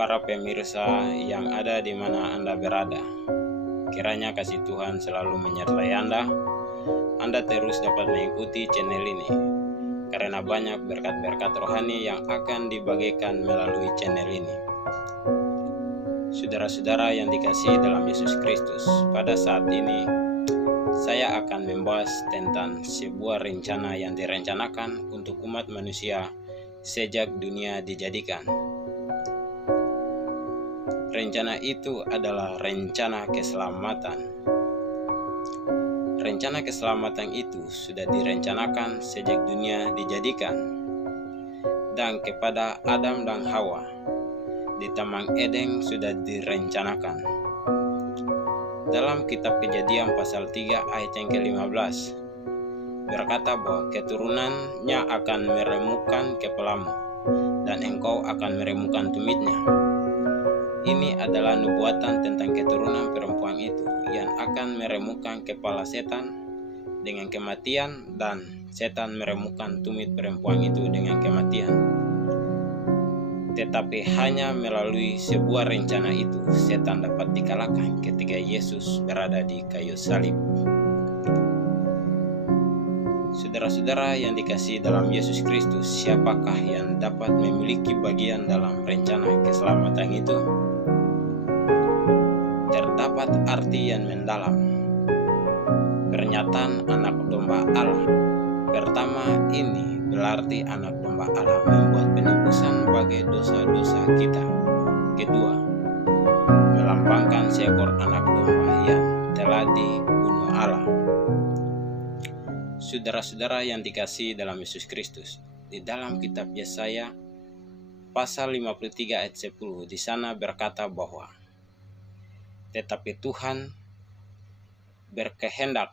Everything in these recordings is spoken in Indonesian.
para pemirsa yang ada di mana Anda berada. Kiranya kasih Tuhan selalu menyertai Anda. Anda terus dapat mengikuti channel ini, karena banyak berkat-berkat rohani yang akan dibagikan melalui channel ini. Saudara-saudara yang dikasihi dalam Yesus Kristus, pada saat ini saya akan membahas tentang sebuah rencana yang direncanakan untuk umat manusia sejak dunia dijadikan. Rencana itu adalah rencana keselamatan. Rencana keselamatan itu sudah direncanakan sejak dunia dijadikan, dan kepada Adam dan Hawa di Taman Eden sudah direncanakan. Dalam kitab Kejadian pasal 3 ayat yang ke-15 berkata bahwa keturunannya akan meremukkan kepalamu dan engkau akan meremukkan tumitnya. Ini adalah nubuatan tentang keturunan perempuan itu yang akan meremukkan kepala setan dengan kematian, dan setan meremukkan tumit perempuan itu dengan kematian. Tetapi hanya melalui sebuah rencana itu setan dapat dikalahkan ketika Yesus berada di kayu salib. Saudara-saudara yang dikasihi dalam Yesus Kristus, siapakah yang dapat memiliki bagian dalam rencana keselamatan itu? Terdapat arti yang mendalam. Pernyataan anak domba Allah. Pertama, ini berarti anak domba Allah membuat penebusan bagi dosa-dosa kita. Kedua, melambangkan seekor anak domba yang telah dibunuh Allah. Saudara-saudara yang dikasihi dalam Yesus Kristus, di dalam kitab Yesaya pasal 53 ayat 10 di sana berkata bahwa tetapi Tuhan berkehendak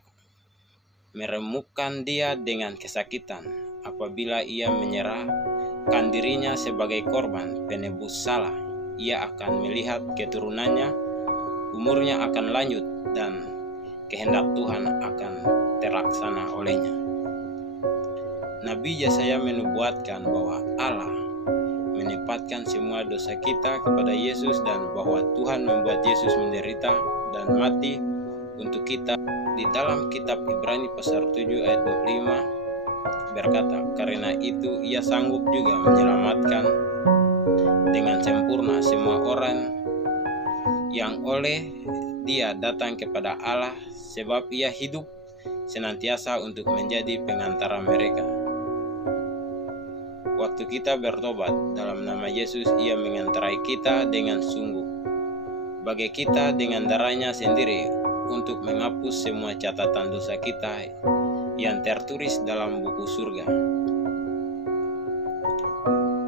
meremukkan dia dengan kesakitan apabila ia menyerahkan dirinya sebagai korban penebus salah. Ia akan melihat keturunannya, umurnya akan lanjut, dan kehendak Tuhan akan terlaksana olehnya. Nabi Yesaya menubuatkan bahwa Allah menempatkan semua dosa kita kepada Yesus, dan bahwa Tuhan membuat Yesus menderita dan mati untuk kita. Di dalam kitab Ibrani pasal 7 ayat 25 berkata, karena itu ia sanggup juga menyelamatkan dengan sempurna semua orang yang oleh dia datang kepada Allah, sebab ia hidup senantiasa untuk menjadi pengantara mereka. Waktu kita bertobat dalam nama Yesus, ia mengantarai kita dengan sungguh bagi kita dengan darahnya sendiri untuk menghapus semua catatan dosa kita yang tertulis dalam buku surga.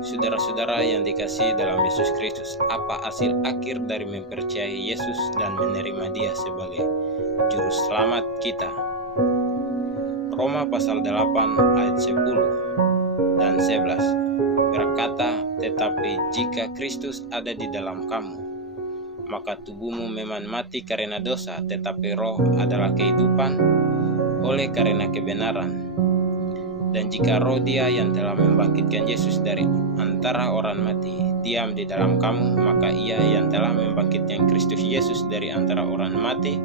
Saudara-saudara yang dikasihi dalam Yesus Kristus, apa hasil akhir dari mempercayai Yesus dan menerima Dia sebagai juru selamat kita? Roma pasal 8 ayat 10 dan 11 berkata, tetapi jika Kristus ada di dalam kamu, maka tubuhmu memang mati karena dosa, tetapi roh adalah kehidupan oleh karena kebenaran. Dan jika roh Dia yang telah membangkitkan Yesus dari antara orang mati diam di dalam kamu, maka Ia yang telah membangkitkan Kristus Yesus dari antara orang mati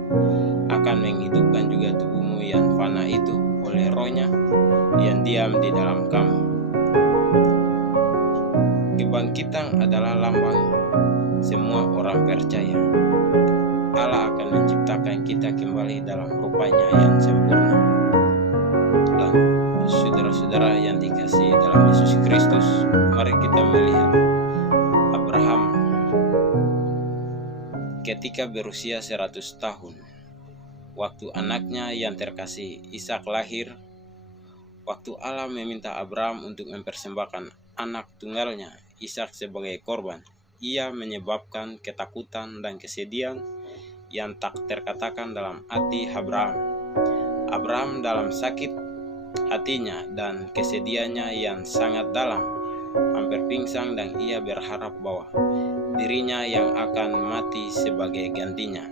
akan menghidupkan juga tubuhmu yang fana itu oleh rohnya yang diam di dalam kamu. Kebangkitan adalah lambang semua orang percaya. Allah akan menciptakan kita kembali dalam rupanya yang sempurna. Dan saudara-saudara yang dikasihi dalam Yesus Kristus, mari kita melihat Abraham ketika berusia 100 tahun. Waktu anaknya yang terkasih Ishak lahir, waktu Allah meminta Abraham untuk mempersembahkan anak tunggalnya Ishak sebagai korban, ia menyebabkan ketakutan dan kesedihan yang tak terkatakan dalam hati Abraham. Abraham dalam sakit hatinya dan kesedihannya yang sangat dalam, hampir pingsan, dan ia berharap bahwa dirinya yang akan mati sebagai gantinya.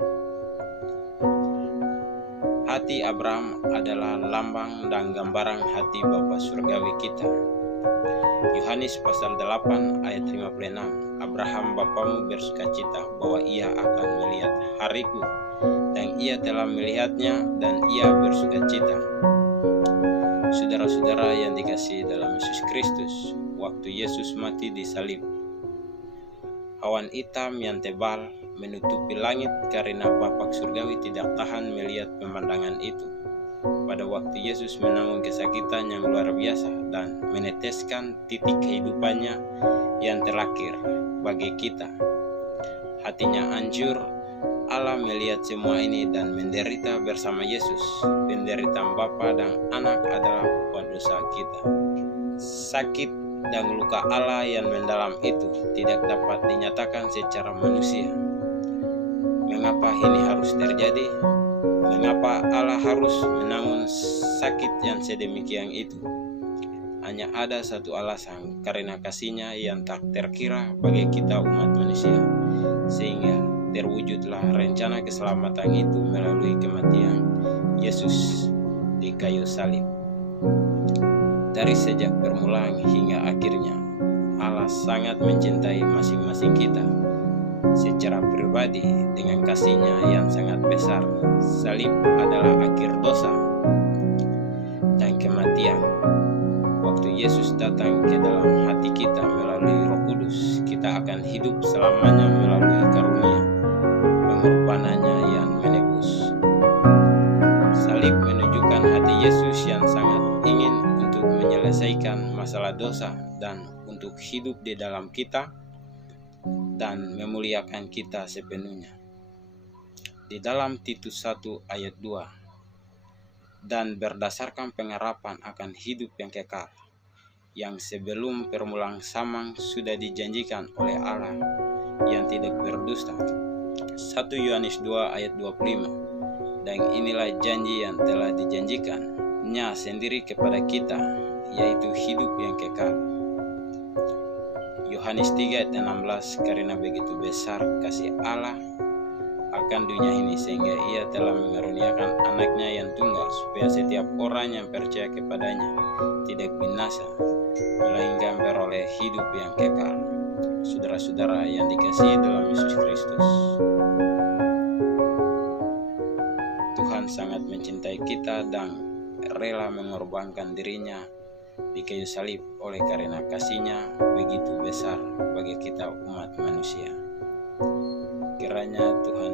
Hati Abraham adalah lambang dan gambaran hati Bapa Surgawi kita. Yohanes pasal 8 ayat 56. Abraham bapamu bersukacita bahwa ia akan melihat hariku, dan ia telah melihatnya dan ia bersukacita. Saudara-saudara yang dikasihi dalam Yesus Kristus, waktu Yesus mati di salib, awan hitam yang tebal menutupi langit karena Bapa surgawi tidak tahan melihat pemandangan itu. Pada waktu Yesus menanggung kesakitan yang luar biasa dan meneteskan titik kehidupannya yang terakhir bagi kita, hatinya hancur. Allah melihat semua ini dan menderita bersama Yesus. Penderitaan Bapa dan Anak adalah upah dosa kita. Sakit dan luka Allah yang mendalam itu tidak dapat dinyatakan secara manusia. Mengapa ini harus terjadi? Mengapa Allah harus menanggung sakit yang sedemikian itu? Hanya ada satu alasan, karena kasih-Nya yang tak terkira bagi kita umat manusia, sehingga terwujudlah rencana keselamatan itu melalui kematian Yesus di kayu salib. Dari sejak permulaan hingga akhirnya, Allah sangat mencintai masing-masing kita secara pribadi dengan kasih-Nya yang sangat besar. Salib adalah akhir dosa dan kematian. Waktu Yesus datang ke dalam hati kita melalui Roh Kudus, kita akan hidup selamanya melalui karunia pengorbanannya yang menebus. Salib menunjukkan hati Yesus yang sangat ingin untuk menyelesaikan masalah dosa dan untuk hidup di dalam kita dan memuliakan kita sepenuhnya. Di dalam Titus 1 ayat 2, dan berdasarkan pengharapan akan hidup yang kekal, yang sebelum permulaan zaman sudah dijanjikan oleh Allah yang tidak berdusta. 1 Yohanes 2 ayat 25. Dan inilah janji yang telah dijanjikan-Nya sendiri kepada kita, yaitu hidup yang kekal. Yohanes 3 ayat 16. Karena begitu besar kasih Allah akan dunia ini, sehingga Ia telah mengaruniakan Anaknya yang tunggal, supaya setiap orang yang percaya kepadanya tidak binasa, melainkan beroleh hidup yang kekal. Saudara-saudara yang dikasihi dalam Yesus Kristus, Tuhan sangat mencintai kita dan rela mengorbankan diri-Nya di kayu salib oleh karena kasih-Nya begitu besar bagi kita umat manusia. Kiranya Tuhan